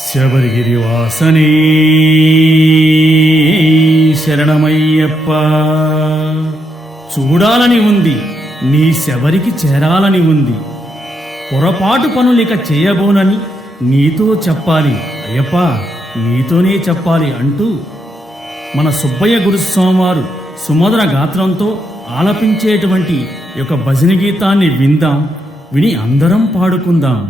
శబరిగిరి వాసనే శరణమయ్యప్ప. చూడాలని ఉంది, నీ శబరికి చేరాలని ఉంది. పొరపాటు పనులిక చేయబోనని నీతో చెప్పాలి అయ్యప్ప, నీతోనే చెప్పాలి అంటూ మన సుబ్బయ్య గురుస్వామివారు సుమధుర గాత్రంతో ఆలపించేటువంటి యొక్క భజన గీతాన్ని విందాం, విని అందరం పాడుకుందాం.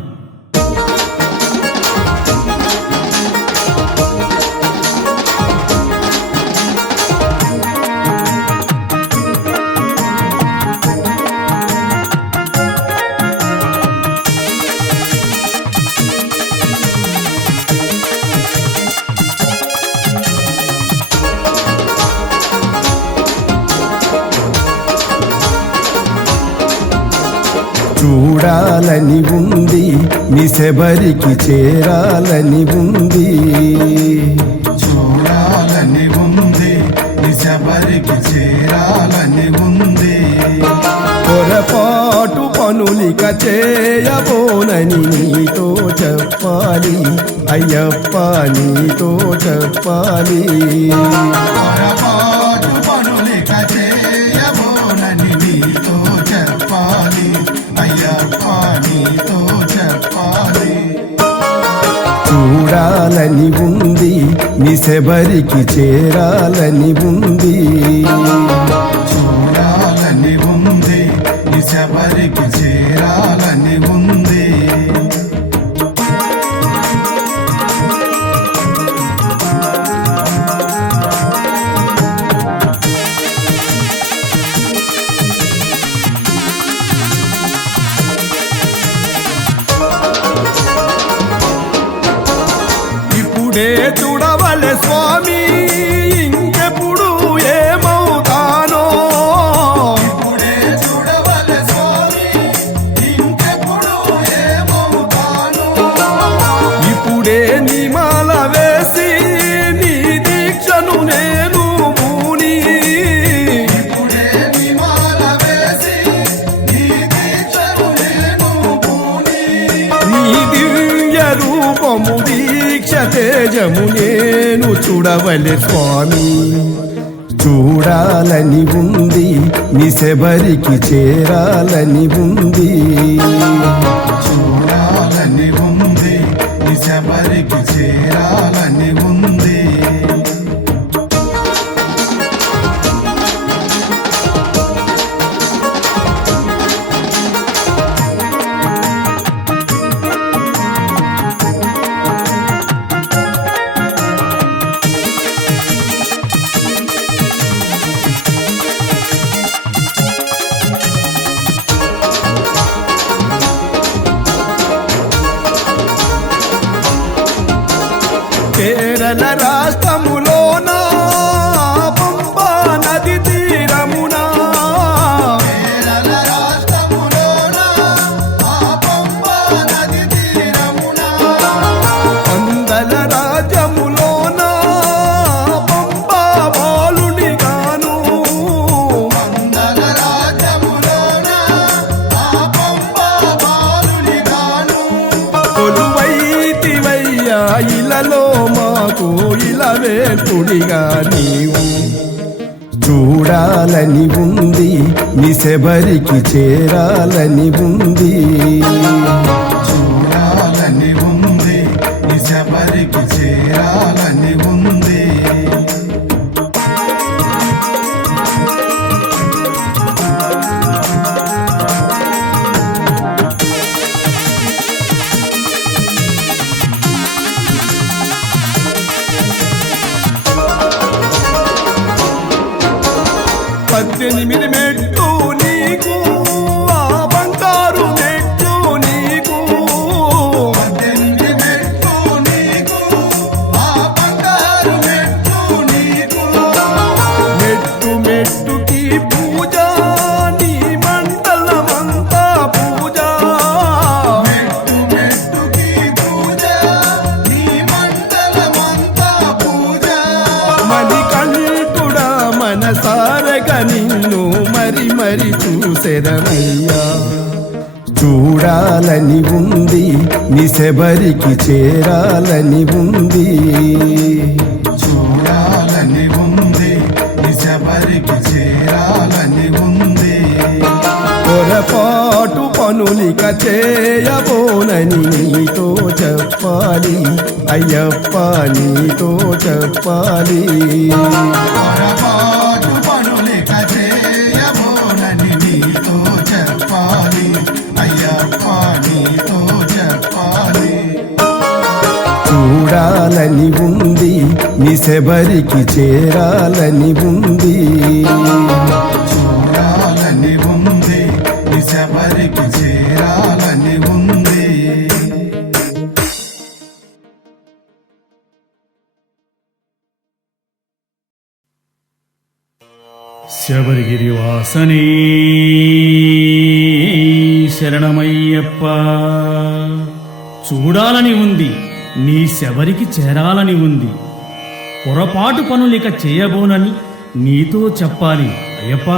చూడాలని ఉంది, నీ శబరికి చేరాలని ఉంది. చూడాలని ఉంది, నీ శబరికి చేరాలని ఉంది. పొరపాటు పనులిక చేయబోనని నీతో చెప్పాలి అయ్యప్ప, నీతో చెప్పాలి. పొరపాటు పనులిక చేయబోనని నీతో చెప్పాలి అయ్యప్ప, నీతో చెప్పాలి. చూడాలని ఉంది, నీ శబరికి చేరాలని ఉంది. చూడాలని ఉంది, నీ శబరికి చేరాలని ఉంది. ఇప్పుడే చూడవలె స్వామి, ఇంకెప్పుడు ఏమవుతానో. ఇప్పుడే చూడవలె స్వామి, ఇంకెప్పుడు ఏమవుతాను. ఇప్పుడే నిమాల వేసి నీ దీక్షను నేను పూని. ఇప్పుడే నిమాల వేసి నీ దీక్షను నేను పూని. నీ దివ్య రూపము దీక్ష తేజము నేను చూడవలె స్వామి. చూడాలని ఉంది, నీ శబరికి చేరాలని ఉంది. చూడాలని ఉంది, నీ శబరికి చేరాలని ఉంది. కేరళ రాష్ట్రములోన పంబా నది తీరమున కేరళ రాష్ట్రములోన ఆ పంబా నది తీరమున. పందల రాజ్యములోన పంబా బాలుని గాను. మందల రాజ్యములోన ఆ పంబా బాలుని గాను. కొలువైతివయ్యా ఇలలో మాకు ఇలవేల్పుడిగా నీవు. చూడాలని ఉంది, నీ శబరికి చేరాలని ఉంది. చూడాలని ఉంది, నీ శబరికి చేరాలని ఉంది. పద్దెనిమిది మెట్టు నీకు, ఆ బంగారు మెట్టు నీకు. పద్దెనిమిది మెట్టు నీకు, ఆ బంగారు మెట్టు నీకు. మెట్టు మెట్టుకి పూజ, నీ మండలమంతా పూజ. మెట్టు మెట్టుకి పూజ, నీ మండలమంతా పూజ. మణికంఠుడా మనసారగ నిన్ను మరి మరి చూసెదమయ్యా. చూడ చూడాలని ఉంది నీ శబరికి చేరాలని ఉంది చూడాలని ఉంది నీ శబరికి చేరాలని ఉంది పొరపాటు పనులిక చేయబోనని నీతో చెప్పాలి అయ్యప్ప నీతో చెప్పాలి పొరపాటు పనులిక చేయబోనని నీతో చెప్పాలి అయ్యప్ప నీతో చెప్పాలి చూడాలని ఉంది నీ శబరికి చేరాలని ఉంది చూడాలని ఉంది నీ శబరికి చేరాలని ఉంది శబరిగిరి వాసనే శరణమయ్యప్ప. చూడాలని ఉంది నీ శబరికి చేరాలని ఉంది. పొరపాటు పనులిక చేయబోనని నీతో చెప్పాలి అయ్యప్ప